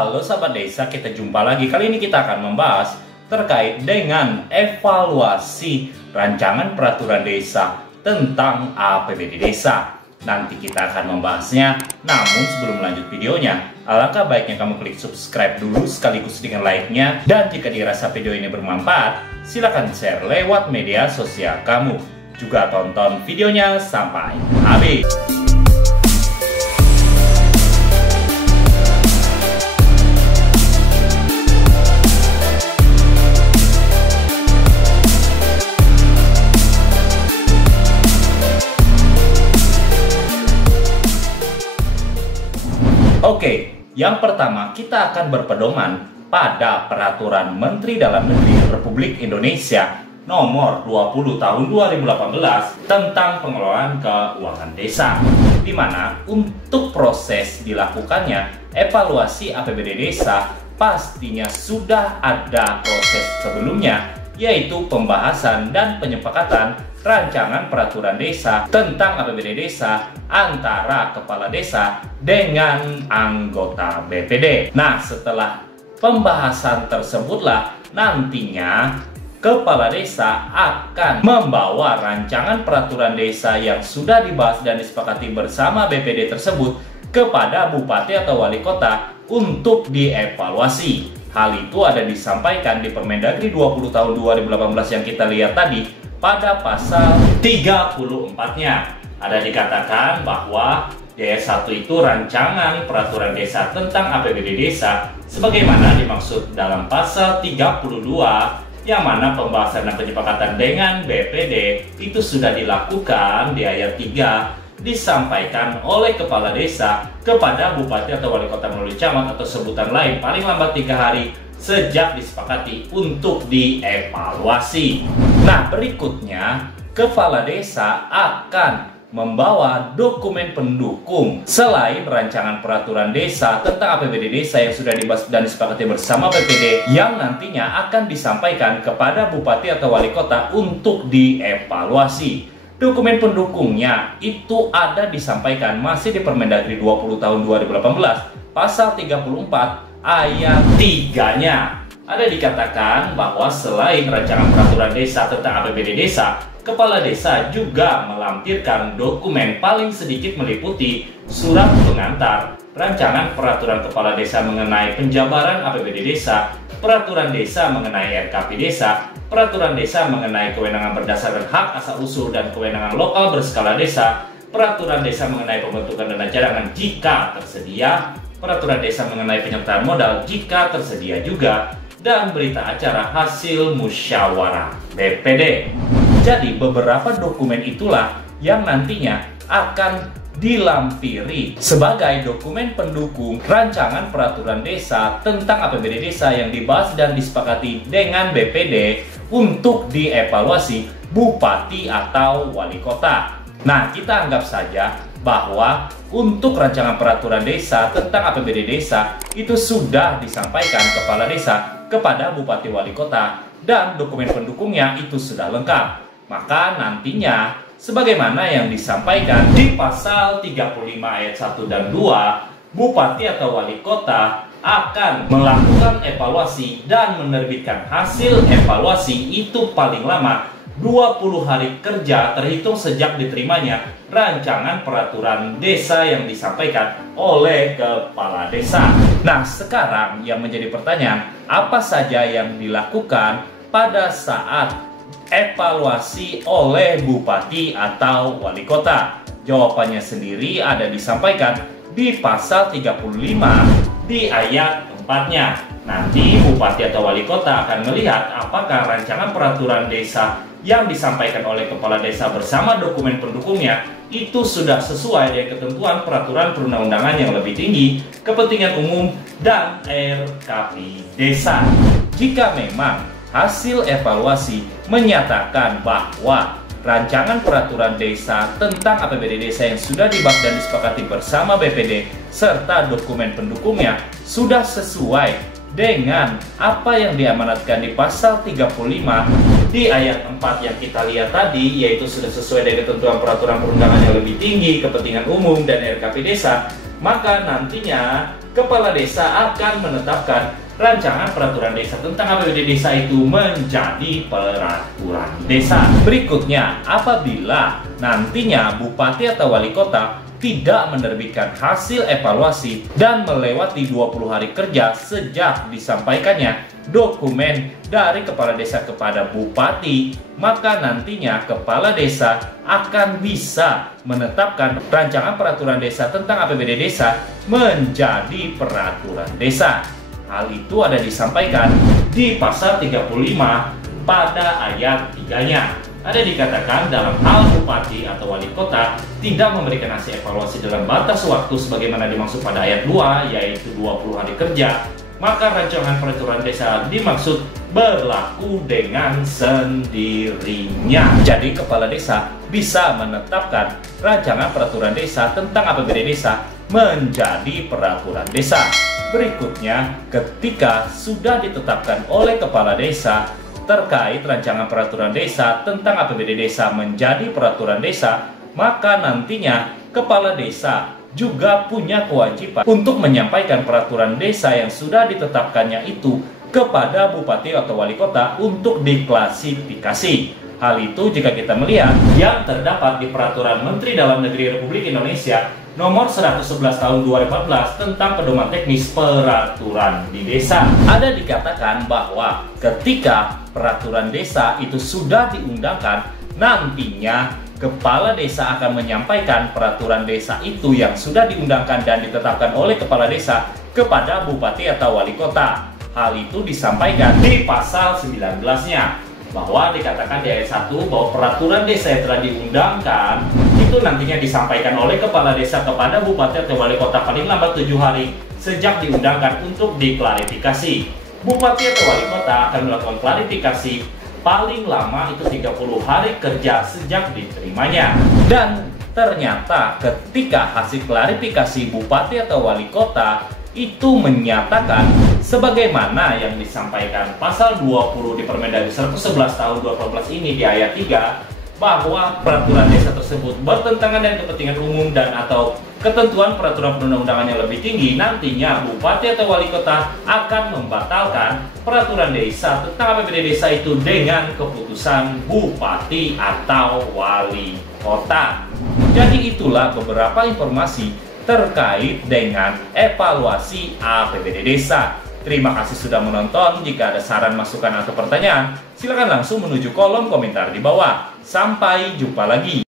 Halo sahabat desa, kita jumpa lagi. Kali ini kita akan membahas terkait dengan evaluasi rancangan peraturan desa tentang APBD desa. Nanti kita akan membahasnya. Namun sebelum lanjut videonya, alangkah baiknya kamu klik subscribe dulu sekaligus dengan like-nya. Dan jika dirasa video ini bermanfaat, silakan share lewat media sosial kamu. Juga tonton videonya sampai habis. Oke, yang pertama kita akan berpedoman pada Peraturan Menteri Dalam Negeri Republik Indonesia Nomor 20 Tahun 2018 tentang pengelolaan keuangan desa, di mana untuk proses dilakukannya evaluasi APBD desa pastinya sudah ada proses sebelumnya, yaitu pembahasan dan penyepakatan rancangan peraturan desa tentang APBD desa antara kepala desa dengan anggota BPD. Nah, setelah pembahasan tersebutlah nantinya kepala desa akan membawa rancangan peraturan desa yang sudah dibahas dan disepakati bersama BPD tersebut kepada bupati atau wali kota untuk dievaluasi. Hal itu ada disampaikan di Permendagri 20 tahun 2018 yang kita lihat tadi pada pasal 34-nya. Ada dikatakan bahwa DS1 itu rancangan peraturan desa tentang APBD desa sebagaimana dimaksud dalam pasal 32, yang mana pembahasan dan penyepakatan dengan BPD itu sudah dilakukan di ayat 3, disampaikan oleh kepala desa kepada bupati atau wali kota melalui camat atau sebutan lain paling lambat 3 hari sejak disepakati untuk dievaluasi. Nah, berikutnya kepala desa akan membawa dokumen pendukung selain rancangan peraturan desa tentang APBD desa yang sudah dibahas dan disepakati bersama BPD yang nantinya akan disampaikan kepada bupati atau wali kota untuk dievaluasi. Dokumen pendukungnya itu ada disampaikan masih di Permendagri 20 tahun 2018 pasal 34 ayat 3-nya. Ada dikatakan bahwa selain rancangan peraturan desa tentang APBD desa, kepala desa juga melampirkan dokumen paling sedikit meliputi surat pengantar, rancangan peraturan kepala desa mengenai penjabaran APBD desa, peraturan desa mengenai RKP desa, peraturan desa mengenai kewenangan berdasarkan hak asal-usul dan kewenangan lokal berskala desa, peraturan desa mengenai pembentukan dana cadangan jika tersedia, peraturan desa mengenai penyertaan modal jika tersedia juga, dan berita acara hasil musyawarah BPD. Jadi beberapa dokumen itulah yang nantinya akan dilampiri sebagai dokumen pendukung rancangan peraturan desa tentang APBD desa yang dibahas dan disepakati dengan BPD untuk dievaluasi bupati atau wali kota. Nah, kita anggap saja bahwa untuk rancangan peraturan desa tentang APBD desa itu sudah disampaikan kepala desa kepada bupati wali kota dan dokumen pendukungnya itu sudah lengkap. Maka nantinya sebagaimana yang disampaikan di pasal 35 ayat 1 dan 2, bupati atau wali kota akan melakukan evaluasi dan menerbitkan hasil evaluasi itu paling lama 20 hari kerja terhitung sejak diterimanya rancangan peraturan desa yang disampaikan oleh kepala desa. Nah, sekarang yang menjadi pertanyaan, apa saja yang dilakukan pada saat evaluasi oleh bupati atau wali kota? Jawabannya sendiri ada disampaikan di pasal 35 di ayat 4-nya. Nanti bupati atau wali kota akan melihat apakah rancangan peraturan desa yang disampaikan oleh kepala desa bersama dokumen pendukungnya itu sudah sesuai dengan ketentuan peraturan perundang-undangan yang lebih tinggi, kepentingan umum, dan RKP desa. Jika memang hasil evaluasi menyatakan bahwa rancangan peraturan desa tentang APBD desa yang sudah dibahas dan disepakati bersama BPD serta dokumen pendukungnya sudah sesuai dengan apa yang diamanatkan di pasal 35 di ayat 4 yang kita lihat tadi, yaitu sudah sesuai dengan ketentuan peraturan perundangan yang lebih tinggi, kepentingan umum, dan RKP desa, maka nantinya kepala desa akan menetapkan rancangan peraturan desa tentang APBD desa itu menjadi peraturan desa. Berikutnya, apabila nantinya bupati atau wali kota tidak menerbitkan hasil evaluasi dan melewati 20 hari kerja sejak disampaikannya dokumen dari kepala desa kepada bupati, maka nantinya kepala desa akan bisa menetapkan rancangan peraturan desa tentang APBD desa menjadi peraturan desa. Hal itu ada disampaikan di pasal 35 pada ayat 3-nya. Ada dikatakan dalam hal bupati atau wali kota tidak memberikan hasil evaluasi dalam batas waktu sebagaimana dimaksud pada ayat 2, yaitu 20 hari kerja, maka rancangan peraturan desa dimaksud berlaku dengan sendirinya. Jadi kepala desa bisa menetapkan rancangan peraturan desa tentang APBD desa menjadi peraturan desa. Berikutnya, ketika sudah ditetapkan oleh kepala desa terkait rancangan peraturan desa tentang APBD desa menjadi peraturan desa, maka nantinya kepala desa juga punya kewajiban untuk menyampaikan peraturan desa yang sudah ditetapkannya itu kepada bupati atau wali kota untuk diklasifikasi. Hal itu jika kita melihat yang terdapat di Peraturan Menteri Dalam Negeri Republik Indonesia Nomor 111 Tahun 2014 tentang pedoman teknis peraturan di desa. Ada dikatakan bahwa ketika peraturan desa itu sudah diundangkan, nantinya kepala desa akan menyampaikan peraturan desa itu yang sudah diundangkan dan ditetapkan oleh kepala desa kepada bupati atau wali kota. Hal itu disampaikan di pasal 19-nya. Bahwa dikatakan di ayat 1 bahwa peraturan desa yang telah diundangkan itu nantinya disampaikan oleh kepala desa kepada bupati atau wali kota paling lambat 7 hari sejak diundangkan untuk diklarifikasi. Bupati atau wali kota akan melakukan klarifikasi paling lama itu 30 hari kerja sejak diterimanya. Dan ternyata ketika hasil klarifikasi bupati atau wali kota itu menyatakan sebagaimana yang disampaikan pasal 20 di Permendagri 111 tahun 2014 ini di ayat 3, bahwa peraturan desa tersebut bertentangan dengan kepentingan umum dan atau ketentuan peraturan perundang-undangan yang lebih tinggi, nantinya bupati atau wali kota akan membatalkan peraturan desa tentang APBD desa itu dengan keputusan bupati atau wali kota. Jadi itulah beberapa informasi terkait dengan evaluasi APBD desa. Terima kasih sudah menonton. Jika ada saran, masukan, atau pertanyaan, silakan langsung menuju kolom komentar di bawah. Sampai jumpa lagi.